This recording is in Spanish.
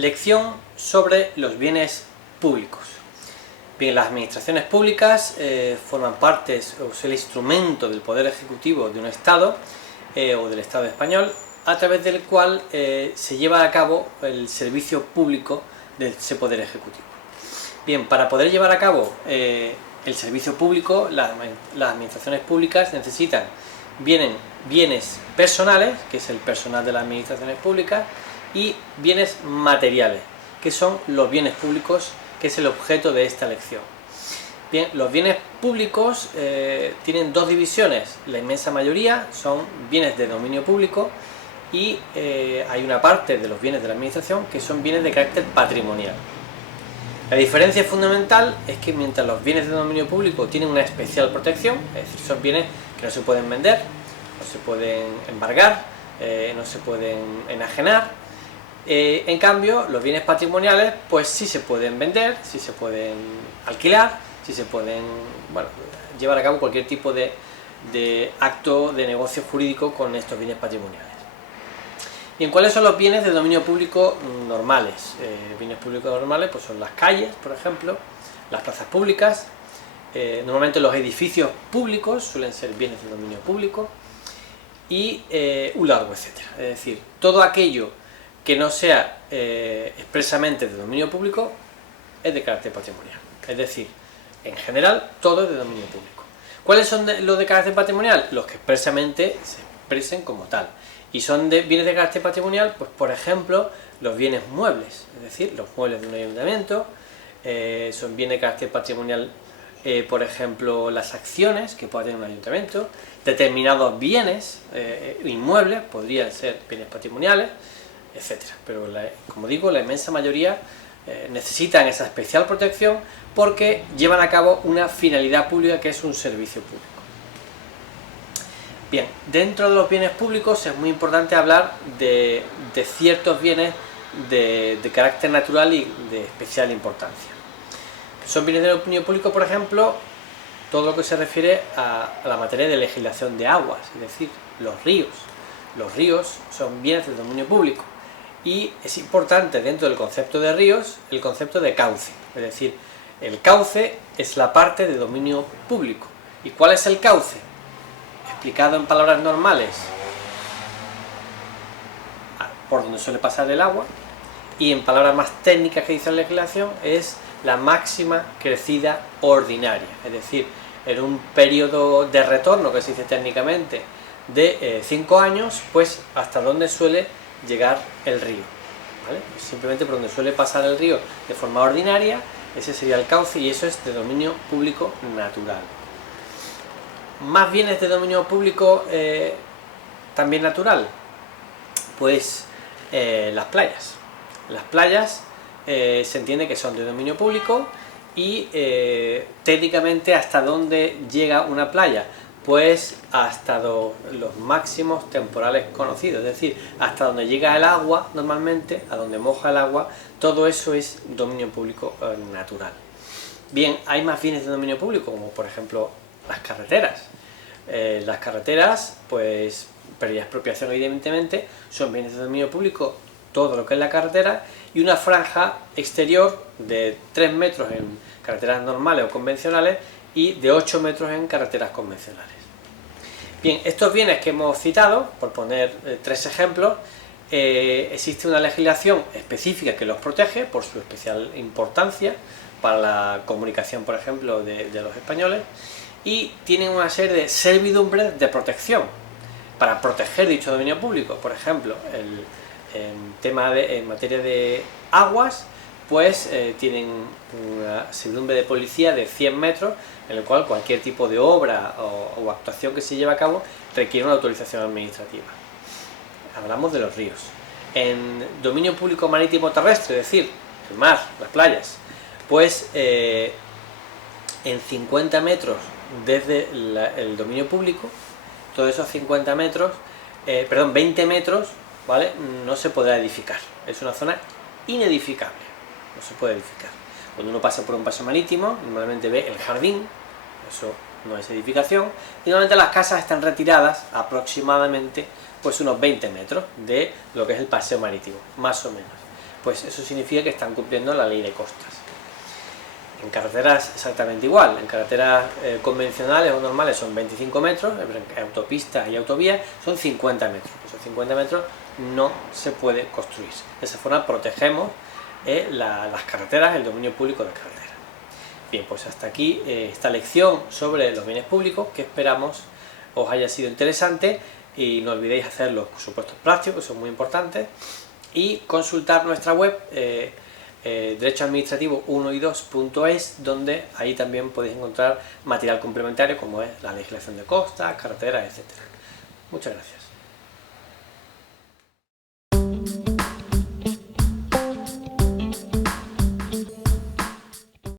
Lección sobre los bienes públicos. Bien, las administraciones públicas forman parte, o es el instrumento del poder ejecutivo de un Estado o del Estado español, a través del cual se lleva a cabo el servicio público de ese poder ejecutivo. Bien, para poder llevar a cabo el servicio público, las administraciones públicas necesitan bienes personales, que es el personal de las administraciones públicas, y bienes materiales, que son los bienes públicos, que es el objeto de esta lección. Bien, los bienes públicos tienen dos divisiones. La inmensa mayoría son bienes de dominio público y hay una parte de los bienes de la administración que son bienes de carácter patrimonial. La diferencia fundamental es que mientras los bienes de dominio público tienen una especial protección, es decir, son bienes que no se pueden vender, no se pueden embargar, no se pueden enajenar. En cambio, los bienes patrimoniales pues sí se pueden vender, sí se pueden alquilar, sí se pueden llevar a cabo cualquier tipo de acto de negocio jurídico con estos bienes patrimoniales. Bien, ¿cuáles son los bienes de dominio público normales? Bienes públicos normales pues son las calles, por ejemplo, las plazas públicas, normalmente los edificios públicos suelen ser bienes de dominio público y un largo etcétera. Es decir, todo aquello que no sea expresamente de dominio público es de carácter patrimonial. Es decir, en general, todo es de dominio público. ¿Cuáles son los de carácter patrimonial? Los que expresamente se expresen como tal. Y son bienes de carácter patrimonial, pues por ejemplo, los bienes muebles, es decir, los muebles de un ayuntamiento, son bienes de carácter patrimonial, por ejemplo, las acciones que pueda tener un ayuntamiento, determinados bienes inmuebles podrían ser bienes patrimoniales, etcétera. Pero como digo, la inmensa mayoría necesitan esa especial protección porque llevan a cabo una finalidad pública que es un servicio público. Bien, dentro de los bienes públicos es muy importante hablar de ciertos bienes de carácter natural y de especial importancia. Son bienes de dominio público, por ejemplo, todo lo que se refiere a la materia de legislación de aguas, es decir, los ríos. Los ríos son bienes de dominio público y es importante dentro del concepto de ríos el concepto de cauce, es decir, el cauce es la parte de dominio público. ¿Y cuál es el cauce? Explicado en palabras normales, por donde suele pasar el agua, y en palabras más técnicas que dice la legislación, es la máxima crecida ordinaria, es decir, en un periodo de retorno, que se dice técnicamente, de 5 años, pues hasta donde suele llegar el río, ¿vale? Pues simplemente por donde suele pasar el río de forma ordinaria, ese sería el cauce y eso es de dominio público natural. Más bienes de dominio público también natural, pues las playas. Las playas se entiende que son de dominio público y técnicamente hasta dónde llega una playa, pues hasta los máximos temporales conocidos, es decir, hasta donde llega el agua normalmente, a donde moja el agua, todo eso es dominio público natural. Bien, hay más bienes de dominio público, como por ejemplo las carreteras. Las carreteras, pues, pérdida de expropiación evidentemente, son bienes de dominio público, todo lo que es la carretera, y una franja exterior de 3 metros en carreteras normales o convencionales y de 8 metros en carreteras convencionales. Bien, estos bienes que hemos citado, por poner 3 ejemplos, existe una legislación específica que los protege por su especial importancia para la comunicación, por ejemplo, de los españoles, y tienen una serie de servidumbres de protección para proteger dicho dominio público. Por ejemplo, en materia de aguas, pues tienen una servidumbre de policía de 100 metros, en el cual cualquier tipo de obra o actuación que se lleve a cabo requiere una autorización administrativa. Hablamos de los ríos. En dominio público marítimo terrestre, es decir, el mar, las playas, pues en 50 metros desde el dominio público, todos esos 50 metros, 20 metros, ¿vale?, no se podrá edificar. Es una zona inedificable, no se puede edificar. Cuando uno pasa por un paso marítimo, normalmente ve el jardín, eso no es edificación, y normalmente las casas están retiradas aproximadamente pues unos 20 metros de lo que es el paseo marítimo, más o menos. pues eso significa que están cumpliendo la ley de costas. En carreteras exactamente igual, en carreteras convencionales o normales son 25 metros, en autopistas y autovías son 50 metros. Esos 50 metros no se puede construir. De esa forma protegemos las carreteras, el dominio público de carreteras. Bien, pues hasta aquí esta lección sobre los bienes públicos, que esperamos os haya sido interesante, y no olvidéis hacer los supuestos prácticos, que son muy importantes, y consultar nuestra web derechoadministrativo1y2.es, donde ahí también podéis encontrar material complementario como es la legislación de costas, carreteras, etc. Muchas gracias.